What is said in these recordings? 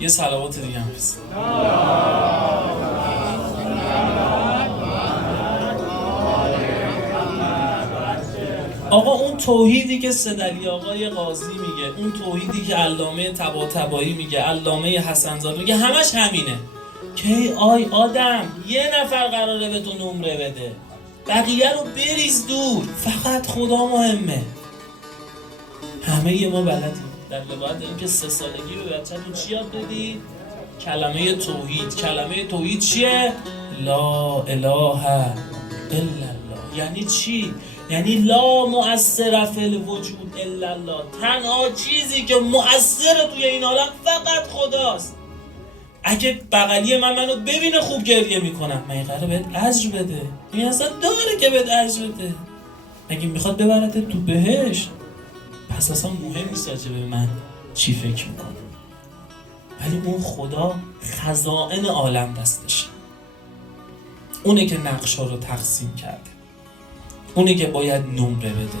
یه صلوات دیگه هم بزن. آقا اون توحیدی که سدلی آقای قاضی میگه، اون توحیدی که علامه طباطبایی میگه، علامه حسن‌زاده میگه، همش همینه که آی آدم یه نفر قراره به تو نمره بده، بقیه رو بریز دور، فقط خدا مهمه. همه ما بلدیم در روایت داریم که 3 سالگی به بچه‌تون چی یاد بدید؟ کلمه توحید. کلمه توحید چیه؟ لا اله الا الله. یعنی چی؟ یعنی لا مؤثر فی الوجود الا الله. تنها چیزی که مؤثر توی این عالم فقط خداست. اگه بغلی منو ببینه خوب گریه میکنم، من قراره بهت اجر بده. این اصلا داره که بهت اجر بده. اگه میخواد ببرت تو بهشت، پس اصلا مهم نیست راجع به من چی فکر میکنه. ولی اون خدا خزائن عالم دستشه. اونه که نقشا رو تقسیم کرده، اونه که باید نمره بده.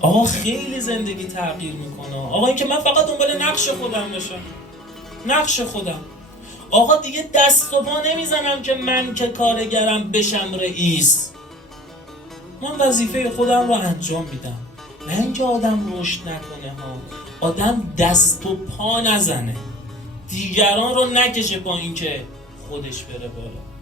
آقا خیلی زندگی تغییر میکنه. آقا این که من فقط دنبال نقش خودم باشم، نقش خودم. آقا دیگه دست و پا نمیزنم که من که کارگرم بشم رئیس. من وظیفه خودم رو انجام میدم. نه اینکه آدم رشد نکنه ها، آدم دست و پا نزنه، دیگران رو نکشه با این که خودش بره بالا.